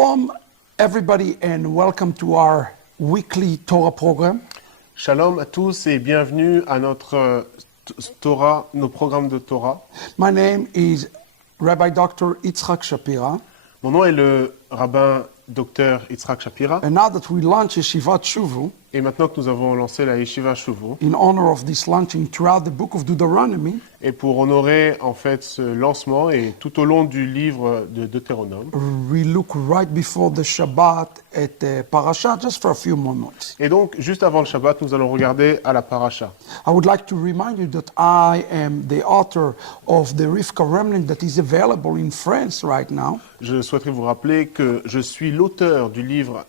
Shalom, everybody, and welcome to our weekly Torah program. Shalom à tous et bienvenue à notre Torah, nos programmes de Torah. My name is Rabbi Dr. Yitzhak Shapira. Mon nom est le rabbin Dr. Yitzhak Shapira. And now that we launch Yeshivat Shuvu, Et maintenant que nous avons lancé la Yeshiva Shuvu, in honor of this launching throughout the book of Deuteronomy, et pour honorer en fait ce lancement et tout au long du livre de Deutéronome, we look right before the Shabbat at the parasha just for a few moments. et donc juste avant le Shabbat, nous allons regarder à la paracha. I would like to remind you that I am the author of the Rivka Remnant that is available in France right now. Je souhaiterais vous rappeler que je suis l'auteur du livre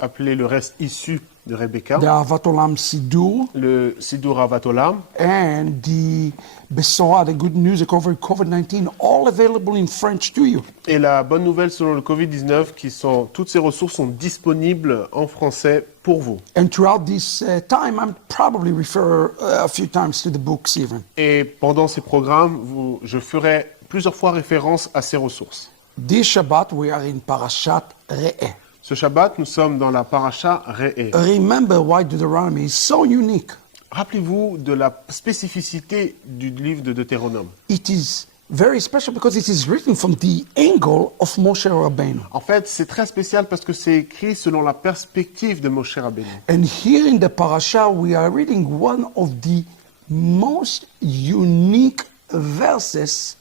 appelé Le reste issu de Rebecca, The Avat Olam Sidur, le Sidur Avat Olam, and the Besorah, the good news over COVID-19, all available in French to you. et la bonne nouvelle selon le Covid-19, toutes ces ressources sont disponibles en français pour vous. And throughout this time, I'm probably refer a few times to the books even. Et pendant ces programmes, je ferai plusieurs fois référence à ces ressources. This Shabbat, we are in Parashat Re'eh. Ce Shabbat, nous sommes dans la paracha Re'eh. Remember why Deuteronomy is so unique. Rappelez-vous de la spécificité du livre de Deutéronome. It is very special because it is written from the angle of Moshe Rabbeinu. En fait, c'est très spécial parce que c'est écrit selon la perspective de Moshe Rabbeinu. And here in the parasha, we are reading one of the most unique verses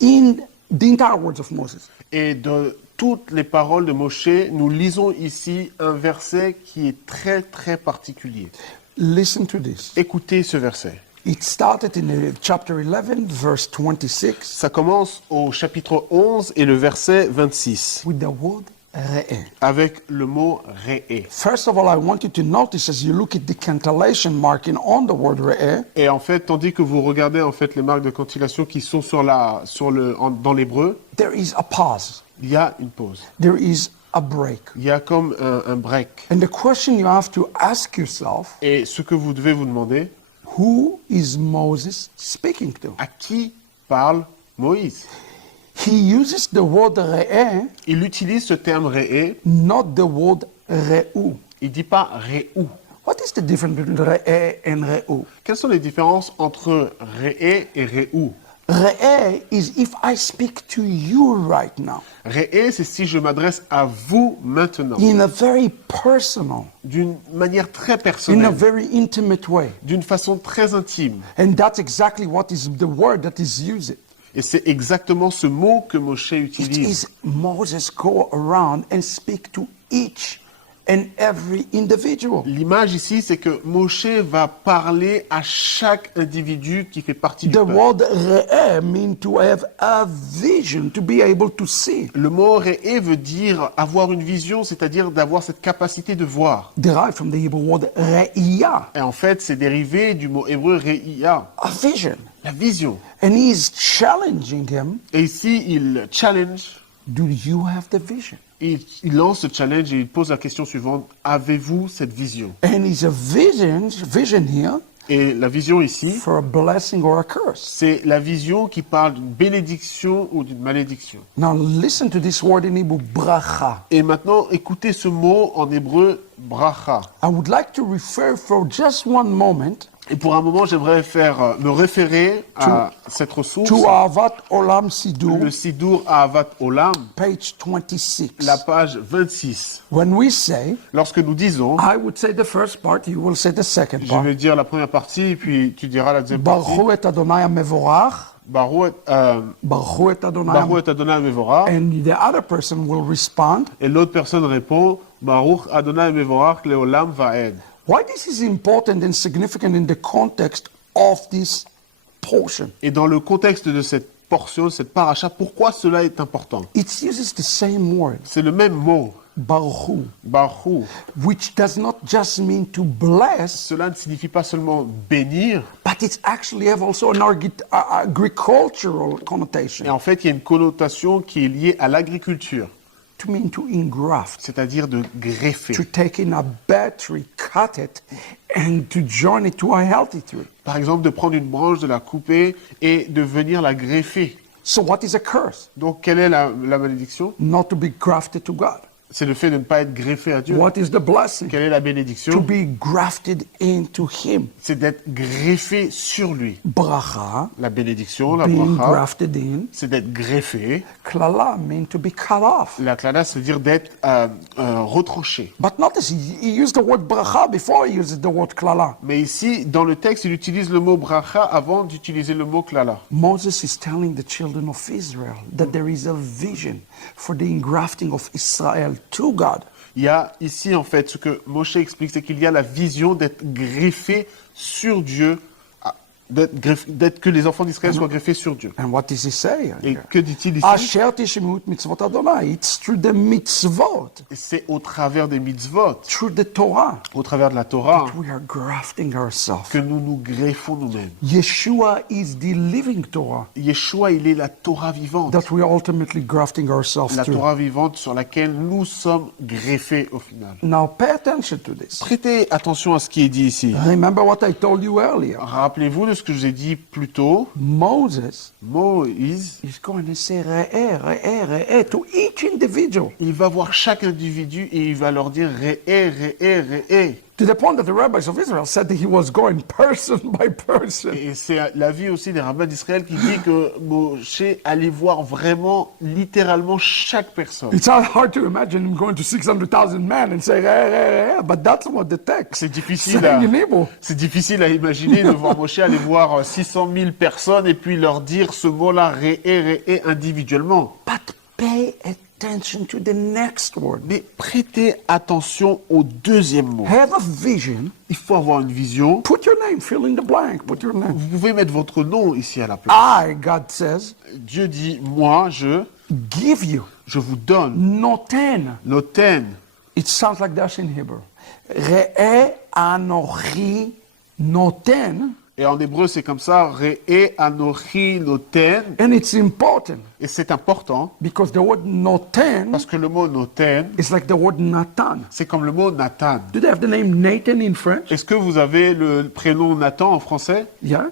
in the entire words of Moses. Et de toutes les paroles de Moshe, nous lisons ici un verset qui est très très particulier. Listen to this. Écoutez ce verset. It started in chapter 11, verse 26, Ça commence au chapitre 11 et le verset 26, with the word Re'eh. avec le mot Re'eh. First of all, I want you to notice as you look at the cantillation marking on the word Re'eh, Et en fait, tandis que vous regardez en fait les marques de cantillation qui sont dans l'hébreu, there is a pause. il y a une pause. There is a break. Il y a comme un break. And the question you have to ask yourself, Et ce que vous devez vous demander, who is Moses speaking to? à qui parle Moïse? He uses the word Re'eh, Il utilise ce terme Re'eh, not the word Re'u. il ne dit pas Re'u. What is the difference between Re'eh and Re'u? Quelles sont les différences entre Re'eh et Re'u? Re'eh is if I speak to you right now, Re'eh, c'est si je m'adresse à vous maintenant, in a very personal, d'une manière très in a personnelle, very intimate way. d'une façon très intime. And that's exactly what is the word that is used. Et c'est exactement ce mot que Moshe It utilise. is Moses go around and speak to each and every individual. L'image ici, c'est que Moshe va parler à chaque individu qui fait partie du The peuple. word Re'eh means to have a vision, to be able to see. Le mot Re'eh veut dire avoir une vision, c'est-à-dire d'avoir cette capacité de voir. Derived from the Hebrew word Re'iyah, Et en fait, c'est dérivé du mot hébreu Re'iyah, a vision. la vision. And he is challenging him, Et ici, il challenge, do you have the vision? il lance ce challenge et il pose la question suivante, avez-vous cette vision? And it's a vision here Et la vision ici, for a blessing or a curse. c'est la vision qui parle d'une bénédiction ou d'une malédiction. Now listen to this word in Hebrew, bracha. Et maintenant, écoutez ce mot en hébreu, bracha. I would like to refer for just one moment Et pour un moment, j'aimerais me référer à cette ressource, to Avat Olam Sidur, le Sidur Ahavat Olam, page 26. la page 26. When we say, Lorsque nous disons, I would say the first part, you will say the second je part. vais dire la première partie, puis tu diras la deuxième partie. Baruch et Adonai Mevorach. Baruch Baruch et Adonai. Baruch et Adonai Mevorach. And the other person will respond, Et l'autre personne répond, Baruch Adonai Mevorach Leolam Vaed. why this is important and significant in the context of this portion. Et dans le contexte de cette portion, cette paracha, pourquoi cela est important? It uses the same word, C'est le même mot, Baruch, Baruch. which does not just mean to bless, Cela ne signifie pas seulement bénir, but it actually have also an agricultural connotation, et en fait, il y a une connotation qui est liée à l'agriculture, to mean to engraft, c'est-à-dire de greffer. to take in a bad tree, cut it, and to join it to a healthy tree. Par exemple, de prendre une branche, de la couper et de venir la greffer. So what is a curse? Donc, quelle est la malédiction? Not to be grafted to God. C'est le fait de ne pas être greffé à Dieu. What is the blessing? Quelle est la To bénédiction? be grafted into Him. C'est d'être greffé sur lui. Bracha, La bénédiction, la being bracha, grafted in. c'est d'être greffé. Klala mean to be cut off. La klala, c'est dire d'être retranché. But notice, he used the word bracha before he used the word klala. Mais ici, dans le texte, il utilise le mot bracha avant d'utiliser le mot klala. Moses is telling the children of Israel that there is a vision for the engrafting of Israel to God. Il y a ici, en fait, ce que Moshe explique, c'est qu'il y a la vision d'être greffé sur Dieu, d'être que les enfants d'Israël soient greffés sur Dieu. And what does he say? Et que dit-il ici? Asher tishmeu et mitzvot Adonai. It's through the mitzvot, C'est au travers des mitzvot, through the Torah, au travers de la Torah, that we are grafting ourselves. que nous nous greffons nous-mêmes. Yeshua is the living Torah Yeshua, il est la Torah vivante. that we are ultimately grafting ourselves La to. Torah vivante sur laquelle nous sommes greffés au final. Now pay attention to this. Prêtez attention à ce qui est dit ici. Remember what I told you earlier. Rappelez-vous de ce que je vous ai dit plus tôt. Moses Moïse, is going to say re'eh to each individual, il va voir chaque individu et il va leur dire Re'eh, Re'eh, Re'eh. to the point that the rabbis of Israel said that he was going person by person. Et c'est l'avis aussi des rabbins d'Israël qui dit que Moshe allait voir vraiment, littéralement, chaque personne. It's not hard to imagine him going to 600,000 men and say re'eh, but that's what the text C'est difficile saying in Hebrew. c'est difficile à imaginer de voir Moshe aller voir 600 000 personnes et puis leur dire ce mot-là, Re'eh, Re'eh, individuellement. But pay attention to the next word. Mais prêtez attention au deuxième mot. Have a vision. Il faut avoir une vision. Put your name, fill in the blank, put your name. Vous pouvez mettre votre nom ici à la place. I, God says, Dieu dit, moi, je give you vous donne. noten. Noten. It sounds like that in Hebrew. Re'eh anochi noten. Et en hébreu, c'est comme ça, Re'eh anochi noten. And it's important Et c'est important because the word noten parce que le mot noten, is like the word Nathan. c'est comme le mot Nathan. Do they have the name Nathan in French? Est-ce que vous avez le prénom Nathan en français? Yeah.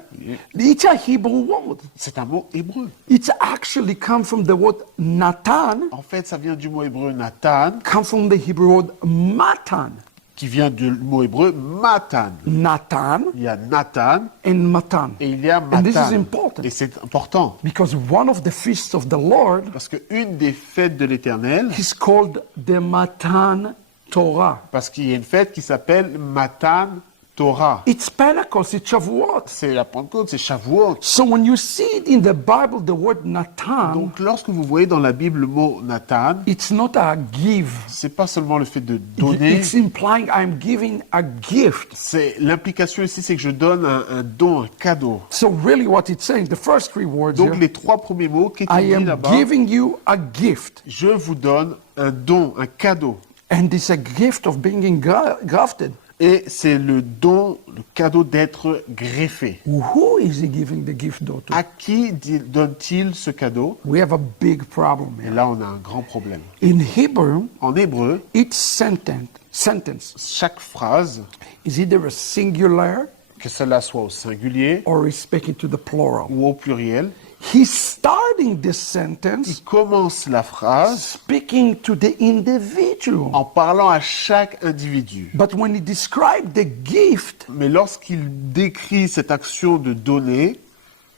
It's a Hebrew word. C'est un mot hébreu. It's actually come from the word Nathan, En fait, ça vient du mot hébreu Nathan, come from the Hebrew word Matan. qui vient du mot hébreu Matan. Nathan Il y a Nathan and Matan. et il y a And this is Matan. important Et c'est important because one of the feasts of the Lord parce qu'une des fêtes de l'Éternel, is called the Matan Torah. parce qu'il y a une fête qui s'appelle Matan Torah. It's Pentecost, it's Shavuot. C'est la Pentecôte, c'est Shavuot. So when you see it in the Bible, the word Nathan, Donc lorsque vous voyez dans la Bible le mot Nathan, it's not a give. c'est pas seulement le fait de donner, It's implying I'm giving a gift. c'est l'implication ici, c'est que je donne un don, un cadeau. So really what it's saying, the first three words Donc here, les trois premiers mots, qu'est-ce I qu'il dit am là-bas? giving you a gift. Je vous donne un don, un cadeau. And it's a gift of being grafted. Et c'est le don, le cadeau d'être greffé. Who is he giving the gift though to? À qui donne-t-il ce cadeau? We have a big problem Et here. là, on a un grand problème. In Hebrew, En hébreu, each sentence chaque phrase, is either a singular que cela soit au singulier or is speaking to the plural. ou au pluriel, He's starting this il sentence commence la phrase speaking to the individual. en parlant à chaque individu. But when he described the gift, Mais lorsqu'il décrit cette action de donner,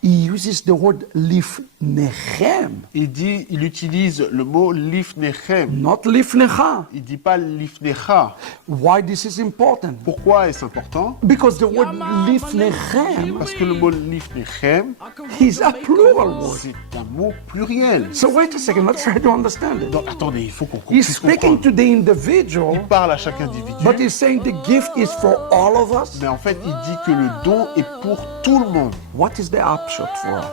he uses the word lifnechem, il utilise le mot lifnechem. not lifnecha. Il dit pas lifnecha. Why this is important? Pourquoi est-ce important? Because the word lifnechem Parce que le mot lifnechem, is a plural word. c'est un mot pluriel. So wait a second, let's try to understand it. Donc attendez, il faut qu'on He's puisse speaking comprendre. to the individual, Il parle à chaque individu, but he's saying the gift is for all of us. mais en fait, il dit que le don est pour tout le monde. What is the upshot for us?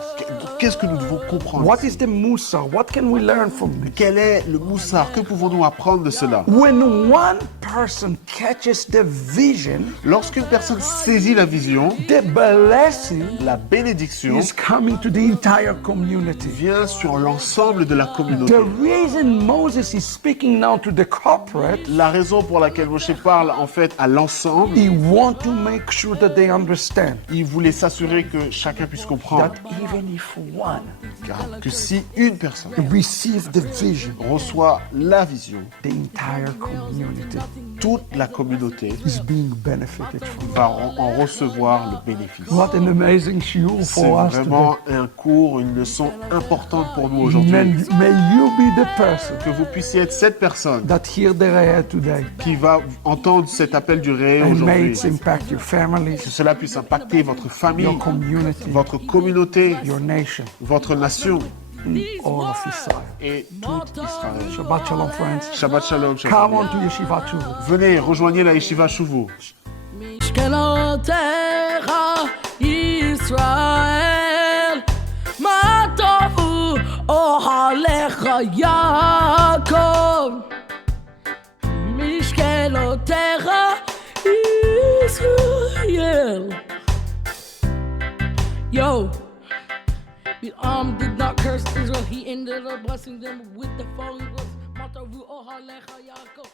Qu'est-ce que nous devons comprendre? What is the musa? What can we learn from this? Quel est le moussard? Que pouvons-nous apprendre de cela? When one person catches the vision, Lorsqu'une personne saisit la vision, the blessing la bénédiction is coming to the entire community. vient sur l'ensemble de la communauté. The reason Moses is speaking now to the corporate, La raison pour laquelle Moshe parle en fait à l'ensemble, he want to make sure that they understand il voulait s'assurer que chacun puisse comprendre comprendre that even if one que si une personne receives the vision, reçoit la vision, the entire community toute la communauté is being benefited from. va en recevoir le bénéfice. What an amazing shiur C'est for us today. vraiment un cours, une leçon importante pour nous aujourd'hui. May you be the person Que vous puissiez être cette personne that hear the Re'eh today, qui va entendre cet appel du réel and may aujourd'hui. it impact your families, Que cela puisse impacter votre famille, your community, votre communauté, your nation, votre nation and all of Israel. et tout Israël. Shabbat shalom, friends. Shabbat shalom, chers Come amis. on to Yeshiva Tshuva. Venez, rejoignez la Yeshiva Shuvu. משכנותיך ישראל, מה טובו אוהליך יעקב. משכנותיך ישראל. Yo, Bilam did not curse Israel, he ended up blessing them with the following words. מה טובו אוהליך יעקב.